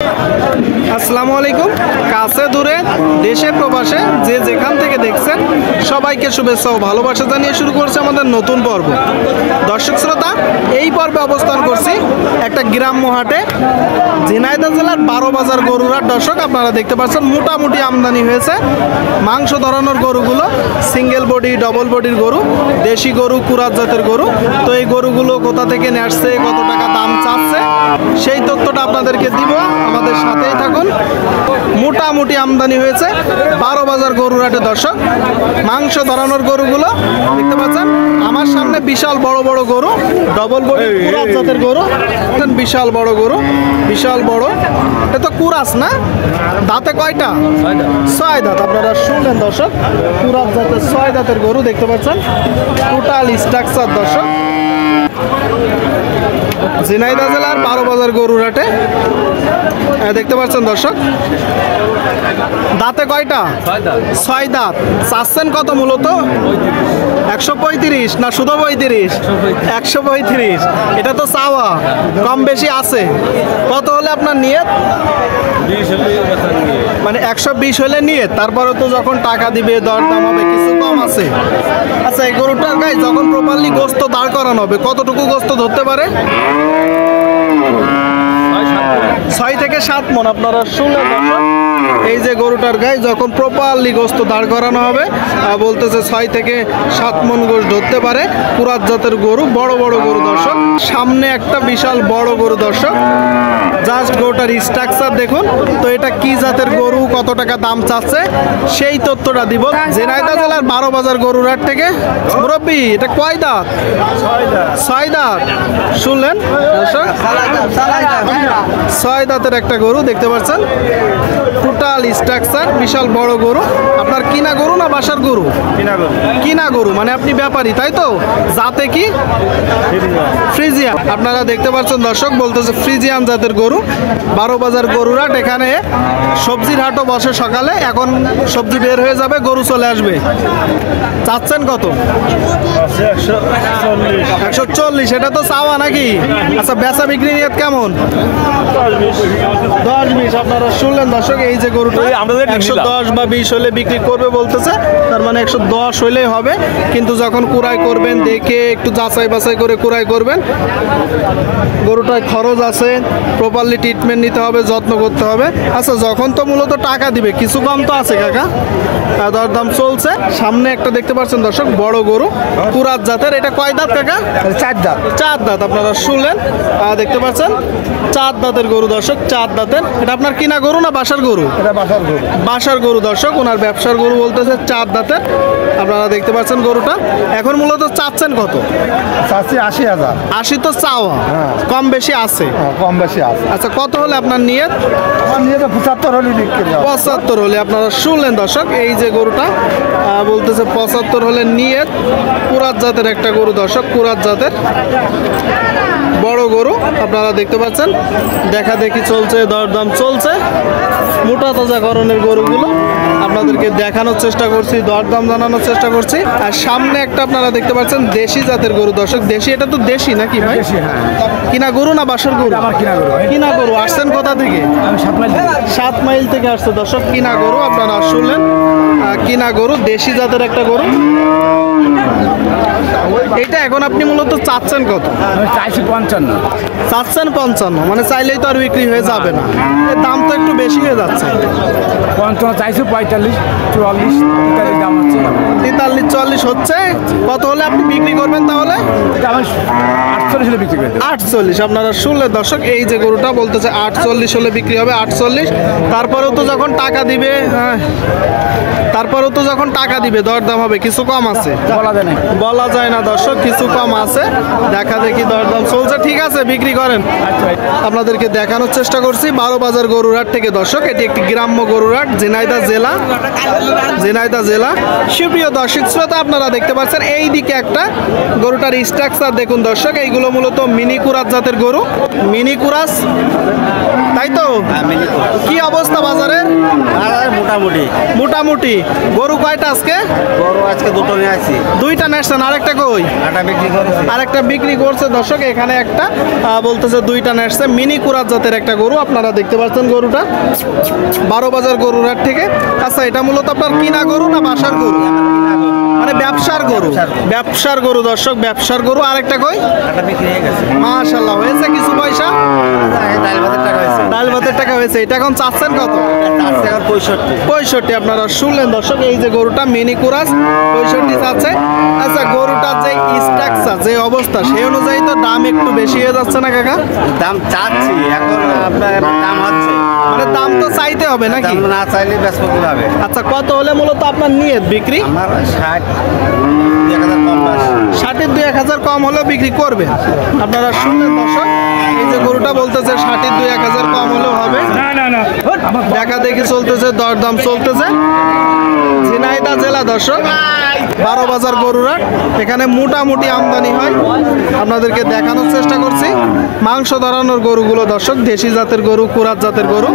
আসসালামু আলাইকুম। কাছে দূরে দেশে প্রবাসে যে যেখান থেকে দেখছেন সবাইকে শুভেচ্ছা ও ভালোবাসা জানিয়ে শুরু করছে আমাদের নতুন পর্ব। দর্শক শ্রোতা, এই পর্বে অবস্থান করছি একটা গ্রাম্য হাটে, ঝিনাইদহ জেলার 12 বাজার গরুর হাট। দর্শক আপনারা দেখতে পাচ্ছেন মোটামুটি আমদানি হয়েছে মাংস ধরানোর গরুগুলো, সিঙ্গেল বডি ডবল বডির গরু, দেশি গরু, কুরাত জাতের গরু। তো এই গরুগুলো কোথা থেকে নিয়ে আসছে, কত টাকা দাম চাচ্ছে, সেই তথ্যটা আপনাদেরকে দিব, আমাদের সাথেই থাকুন। মোটামুটি আমদানি হয়েছে 12 বাজার গরুর হাটে। দর্শক, মাংস ধরানোর গরুগুলো দেখতে পাচ্ছেন আমার সামনে, বিশাল বড় বড় গরু, ডবল বডি কুরাত জাতের গরু, বিশাল বড় গরু, বিশাল বড়। এটা তো কুরাস না? দাঁতে কয়টা? 6 দাঁত। আপনারা শুনলেন দর্শক, কুরাত জাতের 6 দাঁতের গরু দেখতে পাচ্ছেন, টোটাল স্ট্রাকচার। দর্শক, ঝিনাইদহ জেলার 12 বাজার গরুর হাটে দেখতে পাচ্ছেন দর্শক, দাঁতে কয়টা? 6 দাঁত। চাচ্ছেন কত মূলত? 135 না শুধু 35? 135। এটা তো চাওয়া, কম বেশি আছে। কত হলে আপনার নিয়ত? মানে 120 হলে নিয়ত, তারপরে তো যখন টাকা দিবে দরদাম হবে, কিছু কম আছে। আচ্ছা, এই গরুটার গায়ে যখন প্রপারলি গোস্ত দাঁড় করানো হবে, কতটুকু গোস্ত ধরতে পারে? 6 থেকে 7 মণ। আপনারা শুনলেন দর্শক, এই যে গরুটার গায়ে যখন প্রপারলি গোস্ত দাঁড় করানো হবে, বলতেছে 6 থেকে 7 মণ গোস্ত ধরতে পারে। কুরাত জাতের গরু, বড় বড় গরু। দর্শক, সামনে একটা বিশাল বড় গরু। দর্শক, জাস্ট গরুটার স্ট্রাকচার দেখুন। তো এটা কি জাতের গরু, কত টাকা দাম চাচ্ছে, সেই তথ্যটা দিব। ঝিনাইদহ জেলার 12 বাজার গরুর হাট থেকে। মুরব্বি, এটা কয় দাঁত? 6 দাঁত। শুনলেন দর্শক, 6 দাঁতের একটা গরু দেখতে পাচ্ছেন, টোটাল স্ট্রাকচার, বিশাল বড় গরু। আপনার কিনা গরু না বাসার গরু? কিনা গরু। মানে আপনি ব্যাপারী, তাই তো? জাতে কি? ফ্রিজিয়ান। আপনারা দেখতে পাচ্ছেন দর্শক, বলতেছে ফ্রিজিয়ান জাতের গরু। 12 বাজার গরুর হাট। এখানে সবজির হাটও বসে সকালে, এখন সবজি বের হয়ে যাবে, গরু চলে আসবে। চাচ্ছেন কত? 140। এটা তো চাওয়া নাকি? আচ্ছা, বেচা বিক্রি নিয়ত কেমন? 10-20। আপনারা শুনলেন দর্শক, এই যে গরুটা 110 বা 20 হলে বিক্রি করবে বলতেছে, তার মানে 110 হলেই হবে। কিন্তু যখন কুড়াই করবেন, দেখে একটু যাচাই বাছাই করে কুড়াই করবেন। গরুটায় খরচ আছে, প্রপারলি ট্রিটমেন্ট নিতে হবে, যত্ন করতে হবে। আচ্ছা, যখন তো মূলত টাকা দিবে, কিছু কম তো আছে কাকা, দরদাম চলছে। সামনে একটা দেখতে পাচ্ছেন দর্শক, বড় গরু, কুরাত জাতের। এটা কয় দাঁত কাকা? 4 দাঁত। 4 দাঁত। আপনারা শুনলেন, দেখতে পাচ্ছেন 4 দাঁতের গরু। দর্শক, 4 দাঁতের। এটা আপনার কিনা গরু না বাসার গরু? এটা বাসার গরু। বাসার গরু। দর্শক, ওনার ব্যবসার গরু বলতেছে 4 দাঁতের। আপনারা দেখতে পাচ্ছেন গরুটা। এখন মূলত চাচ্ছেন কত? 80,000। 80 তো চাওয়া, কম বেশি আছে? কম বেশি আছে। আচ্ছা, কত হলে আপনার নিয়ত? আমার নিয়ত 75 হলে বিক্রি। 75 হলে। আপনারা শুনলেন দর্শক, এই যে গরুটা বলতেছে 75 হলে নিয়ত। কুরাত জাতের একটা গরু। দর্শক, কুরাত জাতের বড় গরু। আপনারা দেখতে পাচ্ছেন, দেখা দেখি চলছে, দরদাম চলছে। মোটা তাজাকরণের গরুগুলো আপনাদেরকে দেখানোর চেষ্টা করছি, দরদাম জানানোর চেষ্টা করছি। আর সামনে একটা আপনারা দেখতে পাচ্ছেন দেশি জাতের গরু। দর্শক, দেশি। এটা তো দেশি নাকি ভাই? কিনা গরু না বাসার গরু? কিনা গরু। আসছেন কোথা থেকে? 7 মাইল থেকে আসছে। দর্শক, কিনা গরু। আপনারা শুনলেন, কিনা গরু, দেশি জাতের একটা গরু। এটা এখন আপনি মূলত চাচ্ছেন কত? চাইছি 55। চাচ্ছেন 55? মানে চাইলেই তো আর বিক্রি হয়ে যাবে না, দাম তো একটু বেশি হয়ে যাচ্ছে। 55 চাইছি, 45, 44, 43 দাম হচ্ছে। 43, 44 হচ্ছে। কত হলে আপনি বিক্রি করবেন তাহলে? 48 হলে বিক্রি করবেন। 48। আপনারা শুনলেন দর্শক, এই যে গরুটা বলতেছে 48 হলে বিক্রি হবে। 48। তারপরেও তো যখন টাকা দিবে, তারপরেও তো যখন টাকা দিবে দরদাম হবে, কিছু কম আছে? বলা যায় না দর্শক, কিছু কম আছে। দেখা দেখি দরদাম চলছে। ঠিক আছে, বিক্রি করেন। আপনাদেরকে দেখানোর চেষ্টা করছি 12 বাজার গরুর হাট থেকে। দর্শক, এটি একটি গ্রাম্য গরুর হাট, ঝিনাইদহ জেলা। ঝিনাইদহ জেলা। সুপ্রিয় দর্শক শ্রোতা, আপনারা দেখতে পাচ্ছেন এই দিকে একটা গরুটার স্ট্রাকচার দেখুন দর্শক। এইগুলো মূলত মিনি কুরাত জাতের গরু, মিনি কুরাস, তাই তো? কি অবস্থা বাজারের? মোটামুটি মোটামুটি গরু কয়টা আজকে? গরু আজকে দুটো নিয়ে আসছি, দুইটা নেসছেন, আরেকটা কই? একটা বিক্রি করেছি। আরেকটা বিক্রি করছে দর্শক। এখানে একটা বলতেছে দুইটা নেসছে, মিনি কুরাত জাতের একটা গরু। আপনারা দেখতে পাচ্ছেন গরুটা 12 বাজার গরুর হাট থেকে। আচ্ছা, এটা মূলত আপনার কিনা গরু না বাসার গরু? মানে ব্যবসার গরু। ব্যবসার গরু দর্শক, ব্যবসার গরু। আরেকটা কই? একটা বিক্রি হয়ে গেছে, মাশাআল্লাহ, হয়েছে কিছু পয়সা? ডাল ভাতের টাকা হয়েছে। ডাল ভাতের টাকা হয়েছে। এটা এখন চাচ্ছেন কত? আসছে এখন 65। 65। আপনারা শুনলেন দর্শক, এই যে গরুটা মিনি কুরাস 65 চাচ্ছে। আচ্ছা, গরুটার যে স্ট্রাকচার, যে অবস্থা, সেই অনুযায়ী তো দাম একটু বেশি হয়ে যাচ্ছে না কাকা? দাম চাচ্ছি, এখন আপনার দাম হচ্ছে, মানে দাম তো চাইতে হবে নাকি? দাম না চাইলে বেচবো কিভাবে? আচ্ছা, কত হলে মূলত আপনার নিয়ত বিক্রি? আমার 60 1000 কম পাস। 60-এর 2-1000 কম হলেও বিক্রি করবে। আপনারা শুনলেন দর্শক, এই যে গরুটা বলতেছে 60-এর 2-1000 কম হলেও হবে। দেখা দেখি চলতেছে, দরদাম চলতেছে। ঝিনাইদহ জেলা দর্শক, 12 বাজার গরুরাট। এখানে মোটামুটি আমদানি হয়, আপনাদেরকে দেখানোর চেষ্টা করছি। মাংস ধরানোর গরুগুলো দর্শক, দেশি জাতের গরু, কুরাত জাতের গরু।